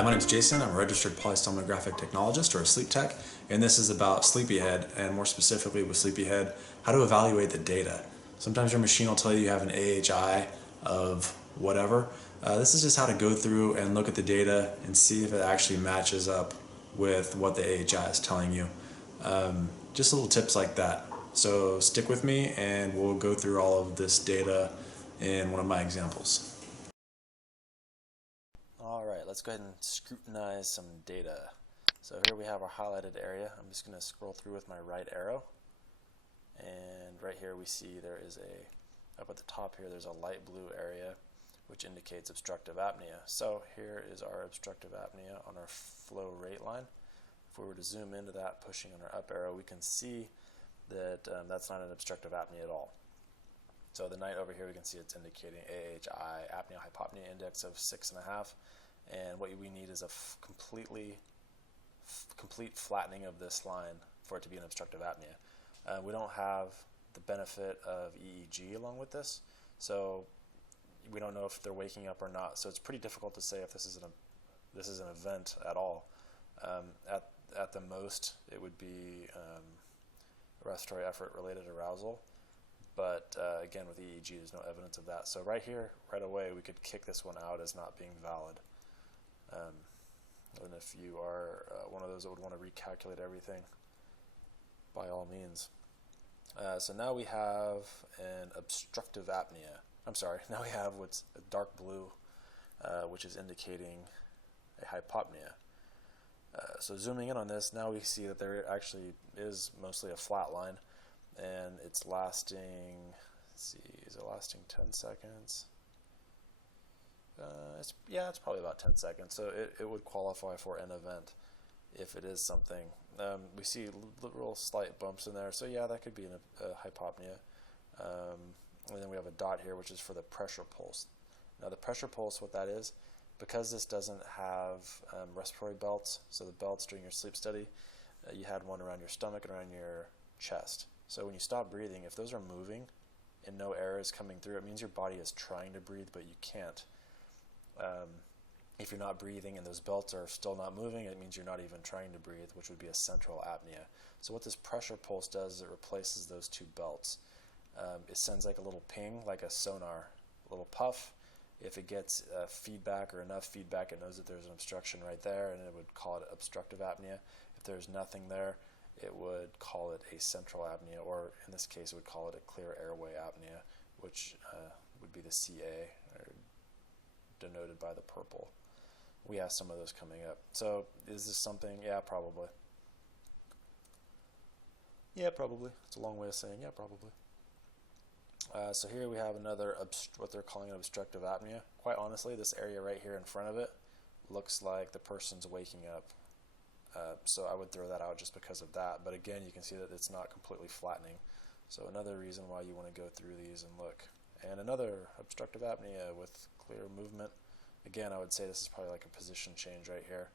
Hi, my name is Jason. I'm a registered polysomnographic technologist, or a sleep tech, and this is about SleepyHead, and more specifically with SleepyHead, how to evaluate the data. Sometimes your machine will tell you have an AHI of whatever. This is just how to go through and look at the data and see if it actually matches up with what the AHI is telling you. Just little tips like that. So stick with me and we'll go through all of this data in one of my examples. Alright, let's go ahead and scrutinize some data. So here we have our highlighted area. I'm just going to scroll through with my right arrow. And right here we see there is up at the top here, there's a light blue area which indicates obstructive apnea. So here is our obstructive apnea on our flow rate line. If we were to zoom into that, pushing on our up arrow, we can see that that's not an obstructive apnea at all. So the night over here, we can see it's indicating AHI, apnea-hypopnea index of 6.5, and what we need is a complete flattening of this line for it to be an obstructive apnea. We don't have the benefit of EEG along with this, so we don't know if they're waking up or not. So it's pretty difficult to say if this is an event at all. At the most, it would be respiratory effort related arousal. But again, with EEG, there's no evidence of that. So right here, right away, we could kick this one out as not being valid. And if you are one of those that would want to recalculate everything, by all means. So now we have an obstructive apnea. I'm sorry, now we have what's a dark blue, which is indicating a hypopnea. So zooming in on this, now we see that there actually is mostly a flat line. And it's lasting, let's see, is it lasting 10 seconds? It's probably about 10 seconds, so it would qualify for an event if it is something. We see little slight bumps in there, so yeah, that could be a hypopnea. And then we have a dot here, which is for the pressure pulse. Now the pressure pulse, what that is, because this doesn't have respiratory belts, so the belts during your sleep study, you had one around your stomach and around your chest. So when you stop breathing, if those are moving and no air is coming through, it means your body is trying to breathe, but you can't. If you're not breathing and those belts are still not moving, it means you're not even trying to breathe, which would be a central apnea. So what this pressure pulse does is it replaces those two belts. It sends like a little ping, like a sonar, a little puff. If it gets feedback or enough feedback, it knows that there's an obstruction right there, and it would call it obstructive apnea. If there's nothing there, it would call it a central apnea, or in this case, it would call it a clear airway apnea, which would be the CA, or denoted by the purple. We have some of those coming up. So is this something? Yeah, probably. Yeah, probably. It's a long way of saying yeah, probably. So here we have another, what they're calling an obstructive apnea. Quite honestly, this area right here in front of it looks like the person's waking up. So I would throw that out just because of that. But again, you can see that it's not completely flattening. So another reason why you want to go through these and look. And another obstructive apnea with clear movement. Again, I would say this is probably like a position change right here.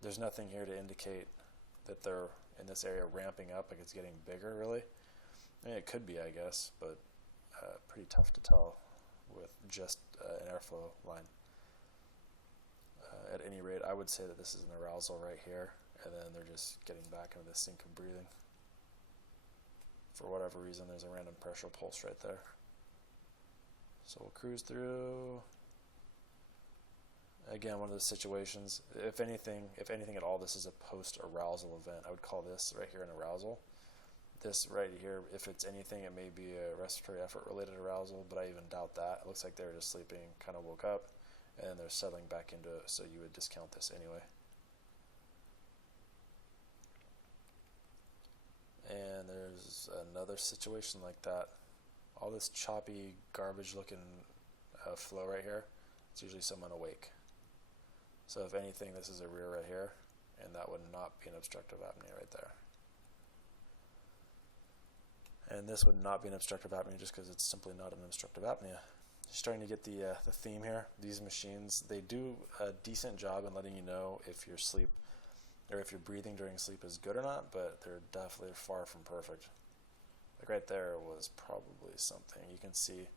There's nothing here to indicate that they're in this area ramping up, like it's getting bigger really. I mean, it could be, I guess, but pretty tough to tell with just an airflow line. At any rate, I would say that this is an arousal right here, and then they're just getting back into the sync of breathing. For whatever reason, there's a random pressure pulse right there. So we'll cruise through. Again, one of those situations, if anything at all, this is a post-arousal event. I would call this right here an arousal. This right here, if it's anything, it may be a respiratory effort related arousal, but I even doubt that. It looks like they were just sleeping, kind of woke up, and they're settling back into it, so you would discount this anyway. And there's another situation like that. All this choppy, garbage looking flow right here, it's usually someone awake. So if anything, this is a rear right here, and that would not be an obstructive apnea right there. And this would not be an obstructive apnea just because it's simply not an obstructive apnea. You're starting to get the theme here. These machines, they do a decent job in letting you know if your sleep, or if your breathing during sleep is good or not, but they're definitely far from perfect. Like right there was probably something. You can see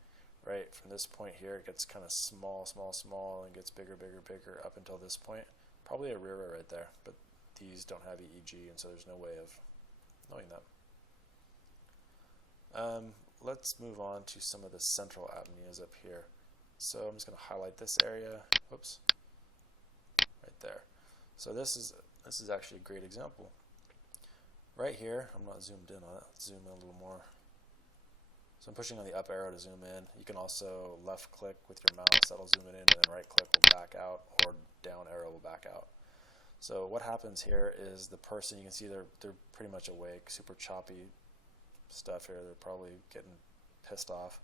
right from this point here, it gets kind of small, and gets bigger, up until this point. Probably a RERA right there, but these don't have EEG, and so there's no way of knowing that. Let's move on to some of the central apneas up here. So I'm just going to highlight this area. Whoops, right there. So this is actually a great example. Right here, I'm not zoomed in on it. Let's zoom in a little more. So I'm pushing on the up arrow to zoom in. You can also left click with your mouse, that'll zoom it in, and then right click will back out, or down arrow will back out. So what happens here is the person, you can see they're pretty much awake, super choppy stuff here. They're probably getting pissed off.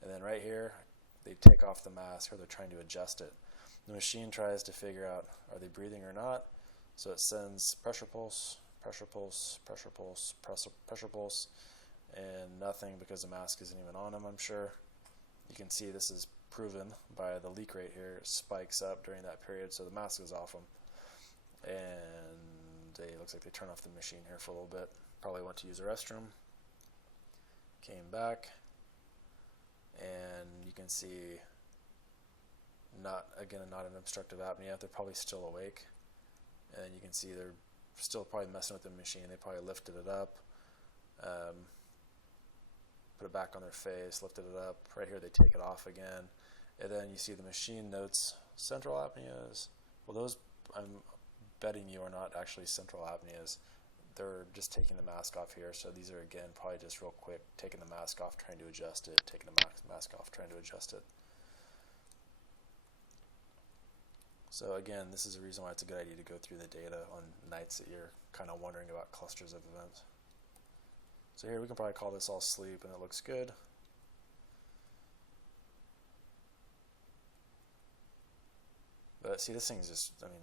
And then right here, they take off the mask, or they're trying to adjust it. The machine tries to figure out, are they breathing or not? So it sends pressure pulse, pressure pulse, pressure pulse, pressure pulse, and nothing because the mask isn't even on them, I'm sure. You can see this is proven by the leak rate here. It spikes up during that period, so the mask is off them. And it looks like they turn off the machine here for a little bit. Probably went to use the restroom. Came back, and you can see not an obstructive apnea. They're probably still awake, and you can see they're still probably messing with the machine. They probably lifted it up, put it back on their face, lifted it up. Right here they take it off again, and then you see the machine notes central apneas. Well, those I'm betting you are not actually central apneas. They're just taking the mask off here. So these are, again, probably just real quick, taking the mask off, trying to adjust it, taking the mask off, trying to adjust it. So again, this is a reason why it's a good idea to go through the data on nights that you're kind of wondering about clusters of events. So here we can probably call this all sleep, and it looks good. But see, this thing's just, I mean,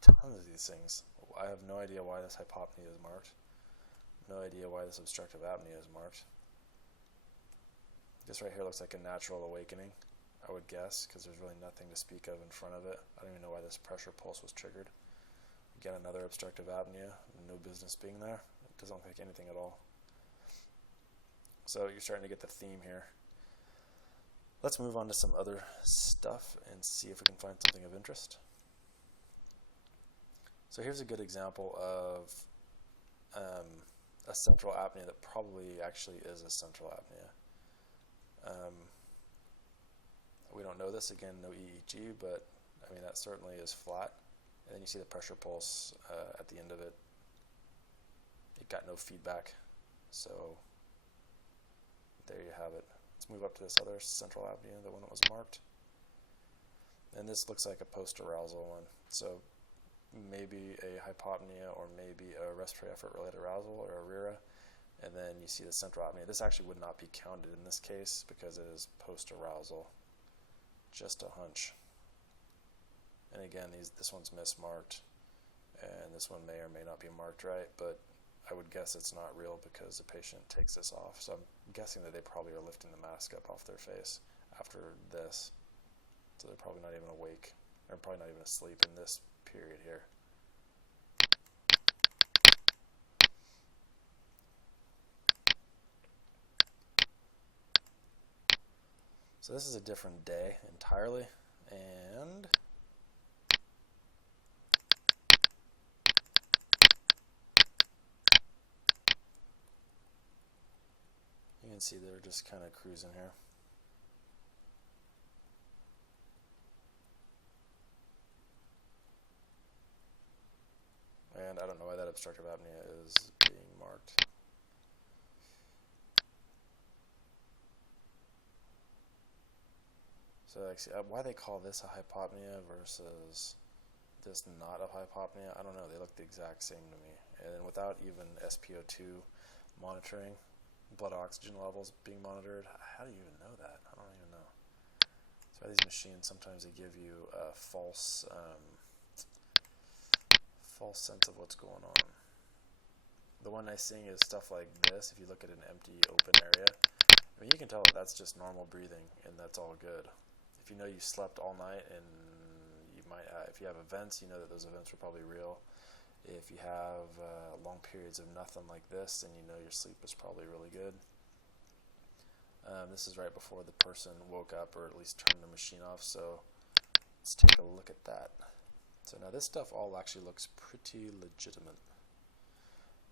tons of these things. I have no idea why this hypopnea is marked. No idea why this obstructive apnea is marked. This right here looks like a natural awakening, I would guess, because there's really nothing to speak of in front of it. I don't even know why this pressure pulse was triggered. Again, another obstructive apnea, no business being there. It doesn't look like anything at all. So you're starting to get the theme here. Let's move on to some other stuff and see if we can find something of interest. So here's a good example of a central apnea that probably actually is a central apnea. We don't know this, again, no EEG, but I mean that certainly is flat. And then you see the pressure pulse at the end of it. It got no feedback, so there you have it. Let's move up to this other central apnea, the one that was marked. And this looks like a post-arousal one. So maybe a hypopnea or maybe a respiratory effort related arousal or a RERA. And then you see the central apnea. This actually would not be counted in this case because it is post-arousal. Just a hunch. And again, this one's mismarked, and this one may or may not be marked right, but I would guess it's not real because the patient takes this off. So I'm guessing that they probably are lifting the mask up off their face after this. So they're probably not even awake. They're probably not even asleep in this period here. So this is a different day entirely, and you can see they're just kind of cruising here. And I don't know why that obstructive apnea is being marked. So actually, why they call this a hypopnea versus this not a hypopnea, I don't know. They look the exact same to me. And without even SpO2 monitoring, blood oxygen levels being monitored, how do you even know that? I don't even know. That's why these machines, sometimes they give you a false sense of what's going on. The one nice thing is stuff like this. If you look at an empty open area, I mean, you can tell that that's just normal breathing, and that's all good. If you know you slept all night, and you might, if you have events, you know that those events were probably real. If you have long periods of nothing like this, then you know your sleep is probably really good. This is right before the person woke up or at least turned the machine off, so let's take a look at that. So now this stuff all actually looks pretty legitimate.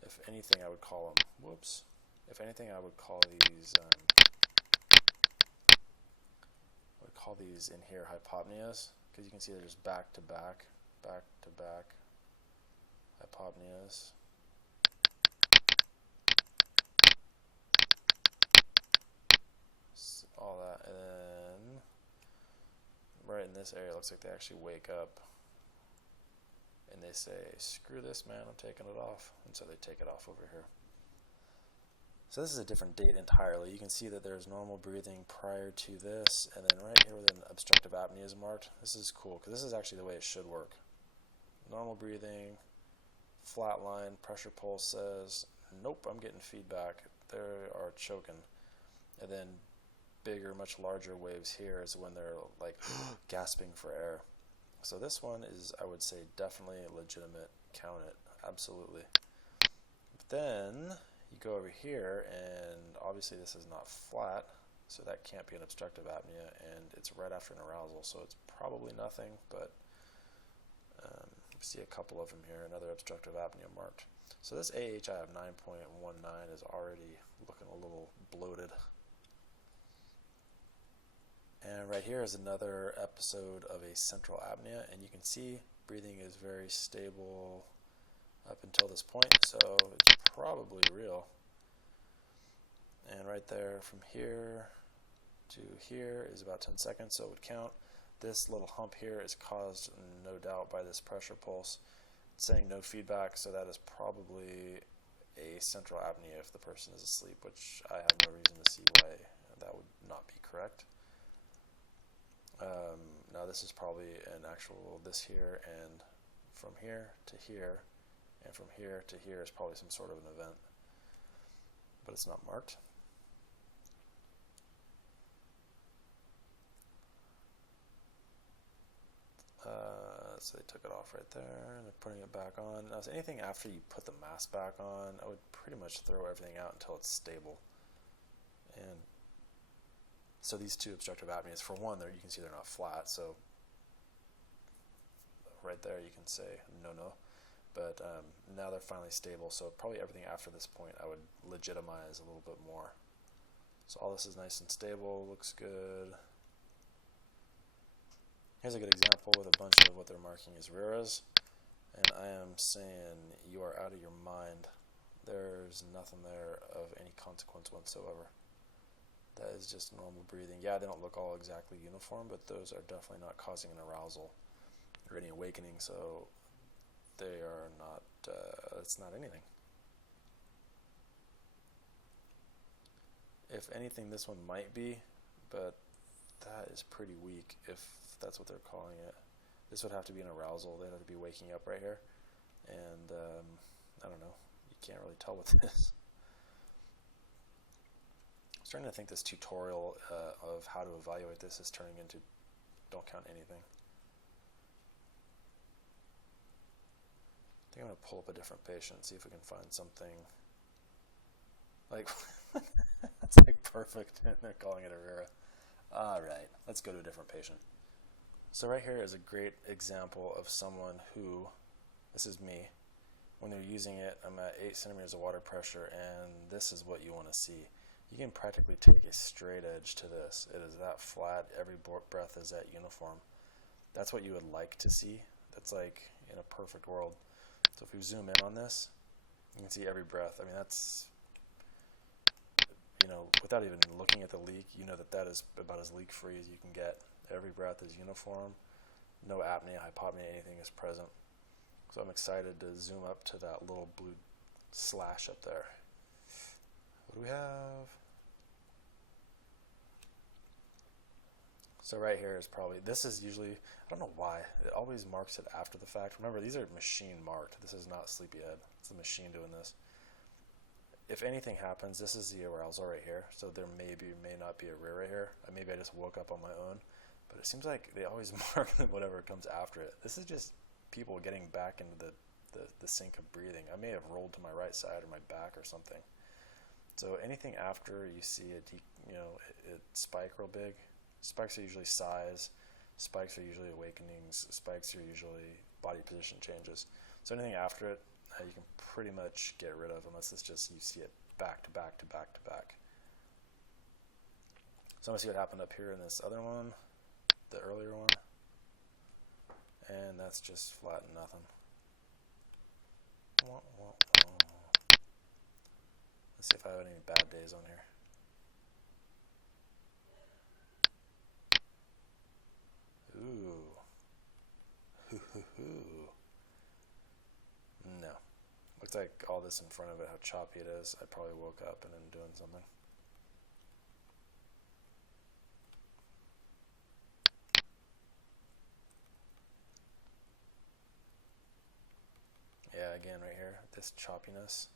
If anything, I would call them, whoops, if anything, I would call these in here hypopneas, because you can see there's back to back hypopneas. All that, and then right in this area, it looks like they actually wake up and they say, screw this, man, I'm taking it off. And so they take it off over here. So this is a different date entirely. You can see that there's normal breathing prior to this, and then right here where the obstructive apnea is marked, this is cool, because this is actually the way it should work. Normal breathing, flat line, pressure pulse says, nope, I'm getting feedback. They are choking. And then bigger, much larger waves here is when they're like gasping for air. So this one is, I would say, definitely legitimate. Count it, absolutely. But then you go over here, and obviously this is not flat, so that can't be an obstructive apnea, and it's right after an arousal, so it's probably nothing, but we see a couple of them here, another obstructive apnea marked. So this AHI of 9.19 is already looking a little bloated. And right here is another episode of a central apnea, and you can see breathing is very stable up until this point, so it's probably real. And right there from here to here is about 10 seconds, so it would count. This little hump here is caused, no doubt, by this pressure pulse. It's saying no feedback, so that is probably a central apnea if the person is asleep, which I have no reason to see why that would not be correct. Now this is probably an actual this here, and from here to here, and from here to here is probably some sort of an event, but it's not marked. So they took it off right there, and they're putting it back on. Now, so anything after you put the mask back on, I would pretty much throw everything out until it's stable. And so these two obstructive apneas, for one, you can see they're not flat, so right there you can say no. But now they're finally stable, so probably everything after this point I would legitimize a little bit more. So all this is nice and stable, looks good. Here's a good example with a bunch of what they're marking as RERAs, and I am saying you are out of your mind. There's nothing there of any consequence whatsoever. That is just normal breathing. Yeah, they don't look all exactly uniform, but those are definitely not causing an arousal or any awakening, so they are not, it's not anything. If anything, this one might be, but that is pretty weak if that's what they're calling it. This would have to be an arousal. They'd have to be waking up right here, and I don't know. You can't really tell with this. I was trying to think this tutorial of how to evaluate this is turning into don't count anything. I think I'm going to pull up a different patient, see if we can find something like that's like perfect, and they're calling it a RERA. Alright, let's go to a different patient. So right here is a great example of someone who, this is me, when they're using it, I'm at 8 centimeters of water pressure, and this is what you want to see. You can practically take a straight edge to this. It is that flat, every breath is that uniform. That's what you would like to see. That's like in a perfect world. So if we zoom in on this, you can see every breath. I mean, that's, you know, without even looking at the leak, you know that that is about as leak-free as you can get. Every breath is uniform. No apnea, hypopnea, anything is present. So I'm excited to zoom up to that little blue slash up there. What do we have? So right here is probably, this is usually, I don't know why, it always marks it after the fact. Remember, these are machine marked. This is not SleepyHead. It's the machine doing this. If anything happens, this is the arousal right here. So there may not be a RERA here. Maybe I just woke up on my own. But it seems like they always mark whatever comes after it. This is just people getting back into the sync of breathing. I may have rolled to my right side or my back or something. So anything after you see it spike real big. Spikes are usually size. Spikes are usually awakenings. Spikes are usually body position changes. So anything after it, you can pretty much get rid of unless it's just you see it back to back to back to back. So I'm going to see what happened up here in this other one, the earlier one. And that's just flat and nothing. Let's see if I have any bad days on here. Ooh. No. Looks like all this in front of it, how choppy it is. I probably woke up and then doing something. Yeah, again right here, this choppiness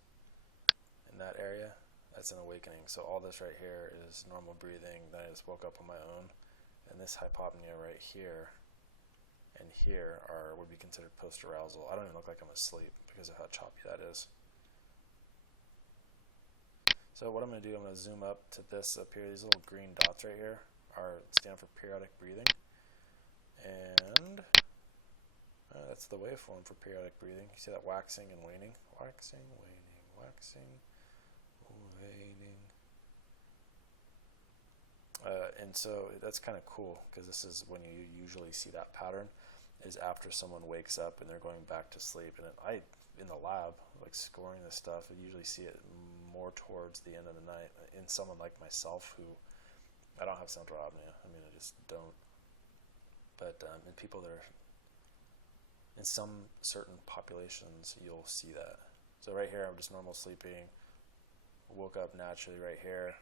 in that area, that's an awakening. So all this right here is normal breathing. Then I just woke up on my own. And this hypopnea right here and here would be considered post-arousal. I don't even look like I'm asleep because of how choppy that is. So what I'm going to do, I'm going to zoom up to this up here. These little green dots right here stand for periodic breathing. And that's the waveform for periodic breathing. You see that waxing and waning? Waxing, waning, waxing, waning. And so that's kind of cool because this is when you usually see that pattern is after someone wakes up and they're going back to sleep. And in the lab, like scoring this stuff, I usually see it more towards the end of the night in someone like myself who, I don't have central apnea. I mean, I just don't. But in people that are, in some certain populations, you'll see that. So right here, I'm just normal sleeping, woke up naturally right here.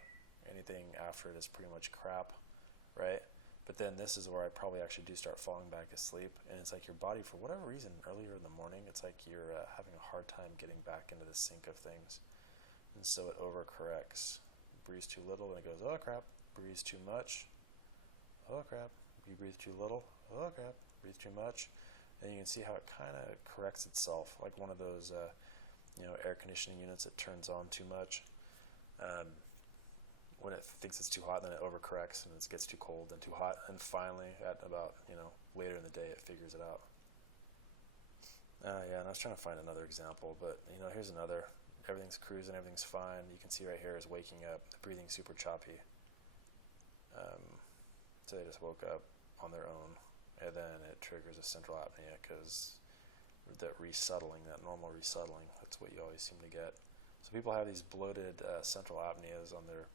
Anything after it is pretty much crap, right? But then this is where I probably actually do start falling back asleep, and it's like your body, for whatever reason, earlier in the morning, it's like you're having a hard time getting back into the sync of things, and so it overcorrects. Breathes too little, and it goes, oh crap. Breathes too much, oh crap. You breathe too little, oh crap. Breathe too much, and you can see how it kind of corrects itself, like one of those, air conditioning units that turns on too much. When it thinks it's too hot, then it overcorrects and it gets too cold and too hot, and finally at about later in the day it figures it out. And I was trying to find another example, but here's another. Everything's cruising, everything's fine. You can see right here is waking up, breathing super choppy. So they just woke up on their own, and then it triggers a central apnea because that resettling, that normal resettling, that's what you always seem to get. So people have these bloated central apneas on their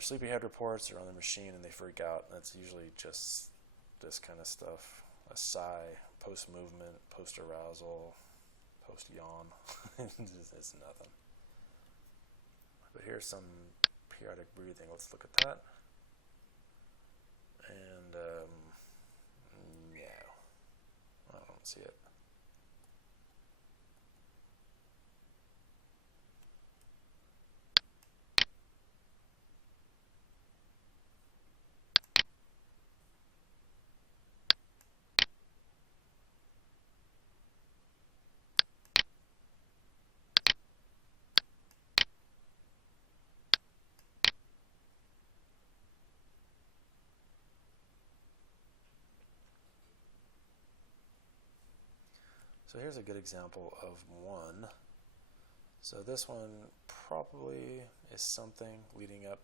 SleepyHead reports or on the machine, and they freak out. That's usually just this kind of stuff: a sigh, post-movement, post-arousal, post-yawn. It's nothing. But here's some periodic breathing. Let's look at that. And yeah, I don't see it. So here's a good example of one. So this one probably is something leading up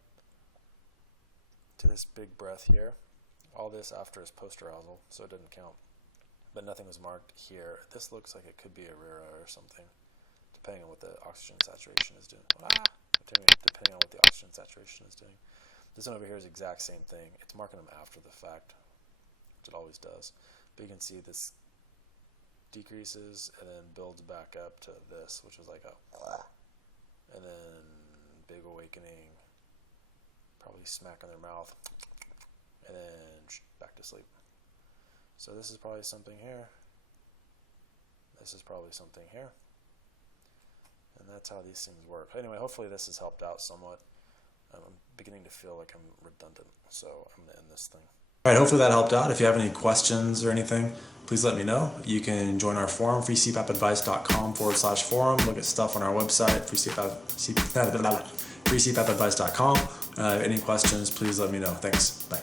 to this big breath here. All this after is post-arousal, so it didn't count. But nothing was marked here. This looks like it could be a RERA or something, depending on what the oxygen saturation is doing. Depending on what the oxygen saturation is doing. This one over here is the exact same thing. It's marking them after the fact, which it always does. But you can see this decreases and then builds back up to this, which is like a, and then big awakening, probably smack on their mouth, and then back to sleep. So this is probably something here. This is probably something here. And that's how these things work. Anyway, hopefully this has helped out somewhat. I'm beginning to feel like I'm redundant, so I'm going to end this thing. All right, hopefully that helped out. If you have any questions or anything, please let me know. You can join our forum, freecpapadvice.com/forum. Look at stuff on our website, freecpapadvice.com. Any questions, please let me know. Thanks. Bye.